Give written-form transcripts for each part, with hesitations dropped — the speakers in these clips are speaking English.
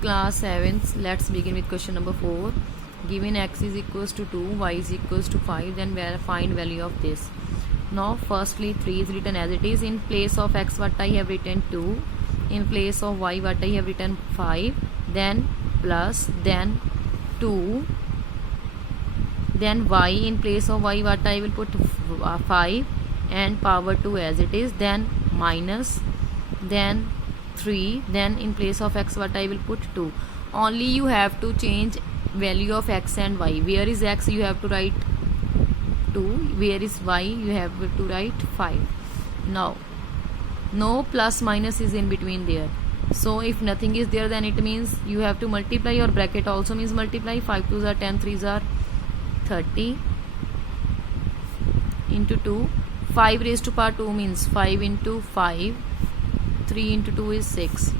class 7th. Let's begin with question number 4. Given x is equals to 2, y is equals to 5, then find value of this. Now firstly 3 is written as it is. In place of x what I have written 2, in place of y what I have written 5, then plus, then 2, then y, in place of y what I will put 5 and power 2 as it is, then minus, then 3, then in place of x what I will put 2. Only you have to change value of x and y. Where is x you have to write 2, where is y you have to write 5. Now no plus minus is in between there, so if nothing is there then it means you have to multiply, or bracket also means multiply. 5 2s are 10, 3s are 30 into 2. 5 raised to power 2 means 5 into 5, 3 into 2 is 6,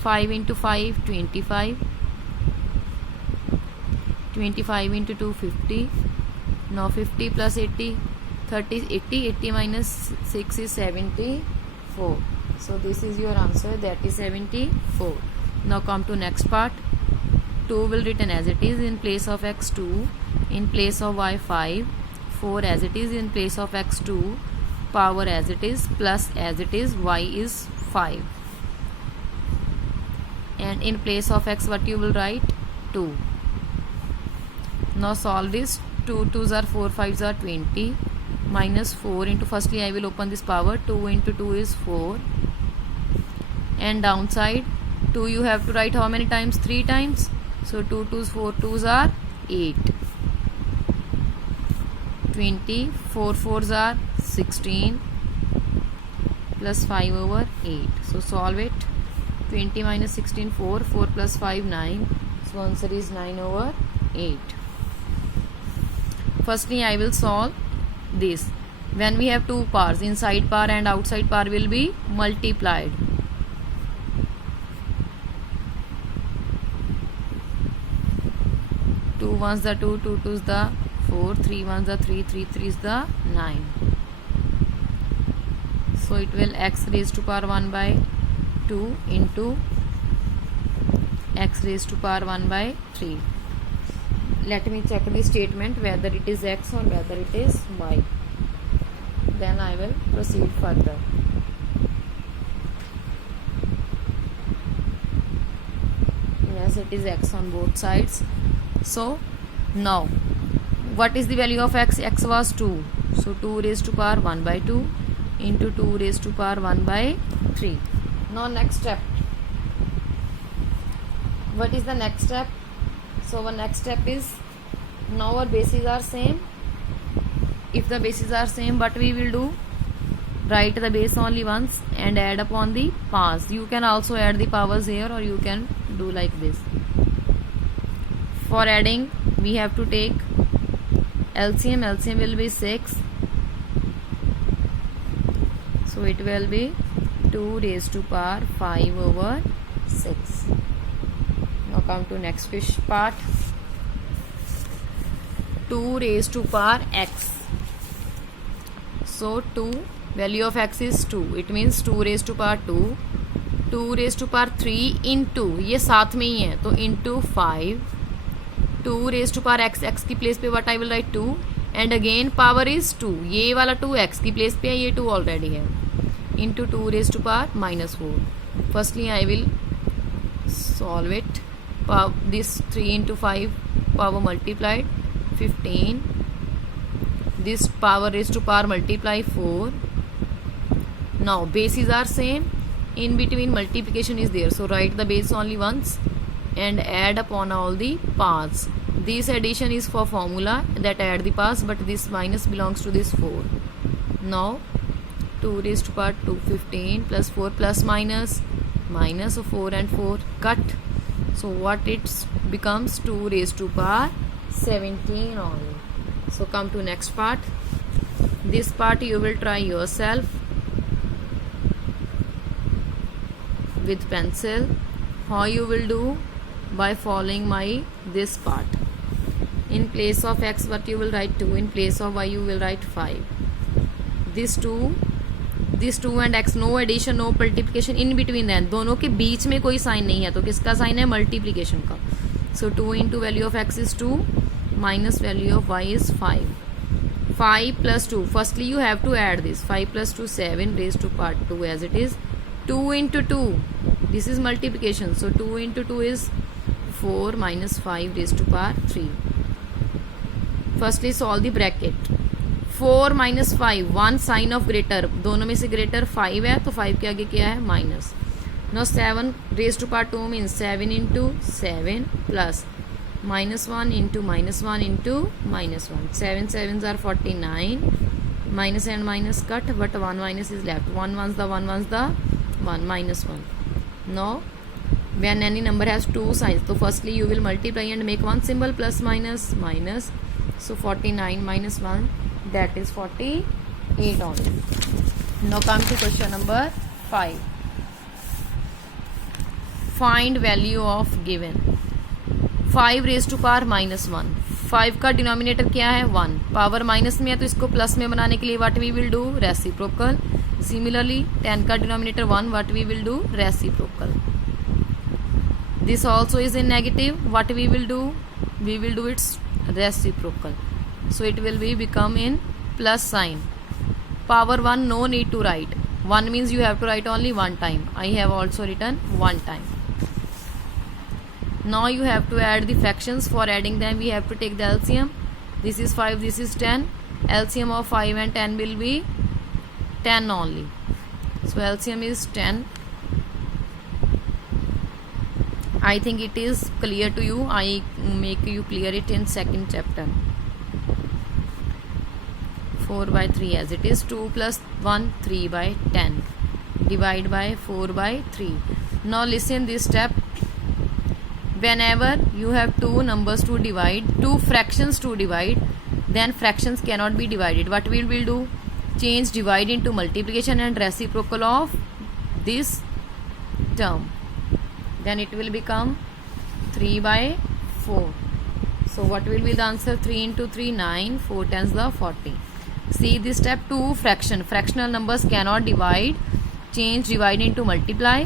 5 into 5 25, 25 into 2 50. Now 50 plus 80, 30 80, 80 minus 6 is 74. So this is your answer, that is 74. Now come to next part. 2 will written as it is, in place of x 2, in place of y 5, 4 as it is, in place of x 2, power as it is, plus as it is, y is 5, and in place of x what you will write 2. Now solve this. 2 2s are 4, 5s are 20, minus 4 into, firstly I will open this power, 2 into 2 is 4, and downside 2 you have to write how many times? 3 times. So 2 2s 4 2s are 8, 20, 4 4s are 16, plus 5 over 8. So solve it. 20 minus 16 4, 4 plus 5 9, so answer is 9 over 8. Firstly I will solve this. When we have two powers, inside power and outside power will be multiplied. Two ones the 2, 2 twos the 4, 3 ones the 3, 3 threes the 9. So it will x raised to power 1 by 2 into x raised to power 1 by 3. Let me check the statement whether it is x or whether it is y. Then I will proceed further. Yes, it is x on both sides. So now what is the value of x? X was 2. So 2 raised to power 1 by 2 into 2 raised to power 1 by 3. Now next step. What is the next step? So our next step is, now our bases are same. If the bases are same, what we will do? Write the base only once and add upon the powers. You can also add the powers here, or you can do like this. For adding we have to take LCM. LCM will be 6. So it will be 2 raised to power 5 over 6. Now come to next part. 2 raised to power x. So 2, value of x is 2. It means 2 raised to power 2. 2 raised to power 3 into, ये साथ में ही है तो into 5. 2 raised to power x, x की place पे what I will write 2, and again power is 2. ये वाला 2 x की प्लेस पे है, ये 2 already है, into 2 raised to power minus 4. Firstly I will solve it. This 3 into 5 power multiplied 15. This power raised to power multiply 4. Now bases are same. In between multiplication is there. So write the base only once and add upon all the powers. This addition is for formula that add the powers, but this minus belongs to this 4. Now 2 raised to power 2, 15 plus 4 plus minus, minus of 4 and 4 cut. So what it becomes? 2 raised to power 17 only. So come to next part. This part you will try yourself with pencil. How you will do? By following my this part. In place of x what you will write 2, in place of y you will write 5. This 2 this 2 and x, no addition no multiplication in between than, दोनों के बीच में कोई sign नहीं है, तो किसका sign है? Multiplication का. सो 2 into value of x is 2 minus value of y is 5. 5 plus 2, firstly you have to add this. 5 plus 2 7 raised to power 2 as it is. 2 into 2, this is multiplication, so 2 into 2 is 4 minus 5 raised to power 3. Firstly solve the bracket. 4 minus 5, one sign of greater, दोनों में से greater 5 है, तो 5 के आगे क्या है? Minus. Now 7 raised to power 2 means 7 into 7 plus minus 1 into minus 1 into minus 1. 7 7s are 49. Minus and minus cut, but 1 minus is left. 1 ones the 1 ones the 1 minus 1. Now when any number has two signs, so firstly you will multiply and make one symbol plus minus minus. So 49 minus 1, that is 48 only. Now come to question number 5. Find value of given. 5 raised to power minus 1. 5 का denominator क्या है? 1. Power minus में है तो इसको plus में बनाने के लिए what we will do? Reciprocal. Similarly 10 का denominator 1, what we will do? Reciprocal. This also is in negative, what we will do? We will do its reciprocal. So it will be become in plus sign. Power 1 no need to write. 1 means you have to write only one time. I have also written one time. Now you have to add the fractions. For adding them we have to take the LCM. This is 5, this is 10. LCM of 5 and 10 will be 10 only. So LCM is 10. I think it is clear to you. I make you clear it in second chapter. 4 by 3 as it is. 2 plus 1, 3 by 10. Divide by 4 by 3. Now listen this step. Whenever you have two numbers to divide, two fractions to divide, then fractions cannot be divided. What we will do? Change divide into multiplication and reciprocal of this term. Then it will become 3 by 4. So what will be the answer? 3 into 3, 9. 4 times the 40. See this step, two fraction. Fractional numbers cannot divide. Change divide into multiply.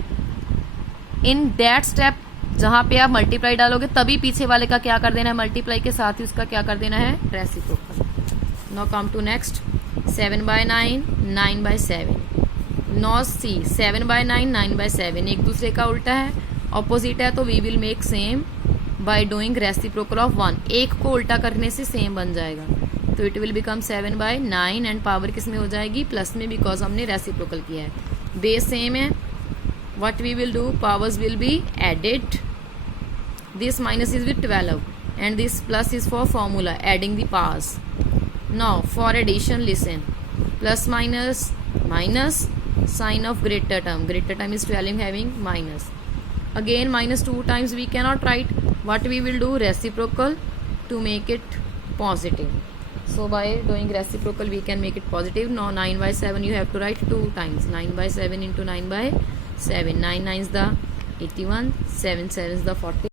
In that step, जहाँ पे आप multiply डालोगे तभी पीछे वाले का क्या कर देना है? मल्टीप्लाई के साथ ही उसका क्या कर देना है? Reciprocal. Now come to next. 7 by 9, 9 by 7. नौ सी 7 by 9, 9 by 7 एक दूसरे का उल्टा है, ऑपोजिट है, तो we will make same by doing reciprocal of 1. एक को उल्टा करने से सेम बन जाएगा, तो it will become 7 by 9 and power किस में हो जाएगी? प्लस में, बिकॉज हमने रेसिप्रोकल किया है. बेस सेम है. What we will do? Powers will be added. This minus is with 12 and this plus is for formula, adding the powers. Now for addition, listen. Plus minus minus, sign of greater term. Greater term is 12 having minus. Again minus 2 times we cannot write. What we will do? Reciprocal to make it positive. So by doing reciprocal we can make it positive. Now 9 by 7 you have to write 2 times. 9 by 7 into 9 by 7. 9 9 is the 81. 7 7 is the 40.